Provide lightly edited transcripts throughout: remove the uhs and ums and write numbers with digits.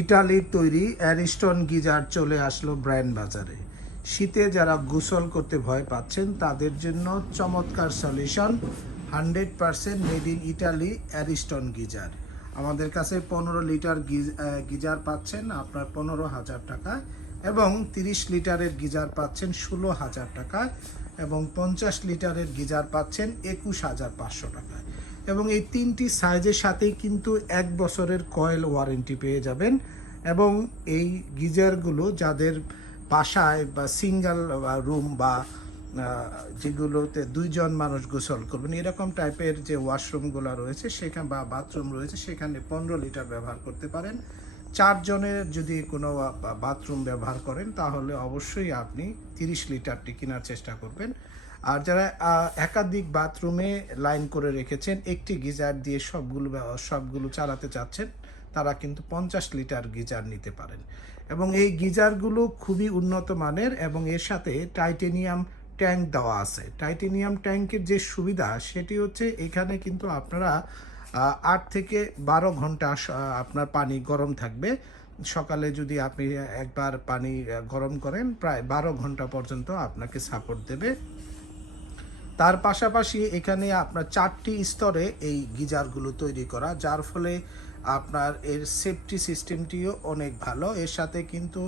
ইটালির তৈরি Ariston geyser চলে আসলো ব্র্যান্ড বাজারে। শীতে যারা গোসল করতে ভয় পাচ্ছেন তাদের জন্য চমৎকার solution. 100% made in Italy Ariston geyser. আমাদের কাছে 15 লিটার গিজার পাচ্ছেন আপনার 15,000 টাকায়, এবং 30 লিটারের গিজার পাচ্ছেন 16,000 টাকায়, এবং 50 লিটারের গিজার পাচ্ছেন 21,500 টাকায়। এবং এই তিনটি সাইজের সাথেই কিন্তু 1 বছরের কয়েল ওয়ারেন্টি পেয়ে যাবেন। এবং এই গিজারগুলো যাদের বাসায় বা সিঙ্গেল রুম বা যেগুলোতে 2 জন মানুষ গোসল করবেন এরকম টাইপের যে ওয়াশরুমগুলো রয়েছে সেখানে বা বাথরুম রয়েছে সেখানে 15 লিটার ব্যবহার করতে পারেন। 4 জনের যদি কোনো বাথরুম ব্যবহার করেন তাহলে অবশ্যই আপনি 30 লিটারটি কেনার চেষ্টা করবেন। আর যারা একাধিক বাথরুমে লাইন করে রেখেছেন একটি গিজার দিয়ে সবগুলো চালাতে চাচ্ছেন তারা কিন্তু 50 লিটার গিজার নিতে পারেন। এবং এই গিজারগুলো খুবই উন্নত মানের, এবং এর সাথে টাইটেনিয়াম ট্যাঙ্ক দেওয়া আছে। টাইটেনিয়াম ট্যাঙ্কের যে সুবিধা সেটি হচ্ছে এখানে কিন্তু আপনারা 8 থেকে 12 ঘন্টা আপনার পানি গরম থাকবে। সকালে যদি আপনি একবার পানি গরম করেন প্রায় 12 ঘন্টা পর্যন্ত আপনাকে সাপোর্ট দেবে। তার পাশাপাশি এখানে আপনার 4টি স্তরে এই গিজারগুলো তৈরি করা, যার ফলে আপনার এর সেফটি সিস্টেমটিও অনেক ভালো। এর সাথে কিন্তু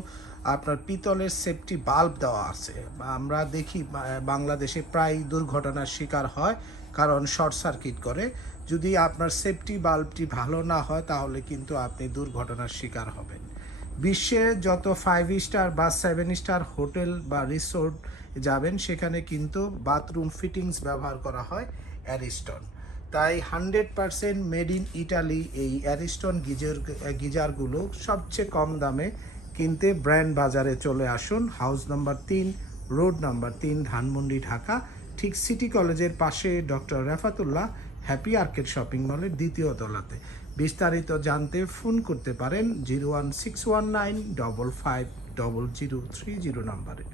আপনার পিতলের সেফটি বাল্ব দেওয়া আছে। আমরা দেখি বাংলাদেশে প্রায় দুর্ঘটনার শিকার হয় কারণ শর্ট সার্কিট করে। যদি আপনার সেফটি বাল্বটি ভালো না হয় তাহলে কিন্তু আপনি দুর্ঘটনার শিকার হবেন। বিশ্বে যত 5 স্টার বা 7 স্টার হোটেল বা রিসোর্ট যাবেন সেখানে কিন্তু বাথরুম ফিটিংস ব্যবহার করা হয় অ্যারিস্টন। তাই 100% মেড ইন ইটালি এই অ্যারিস্টন গিজারগুলো সবচেয়ে কম দামে কিনতে ব্র্যান্ড বাজারে চলে আসুন। House number 3, road number 3, Dhanmondi, Dhaka. ঠিক সিটি কলেজের পাশে doctor Refatullah happy arcade shopping মলের 2য় তলাতে। বিস্তারিত জানতে ফোন করতে পারেন 01619 550030 নম্বরে।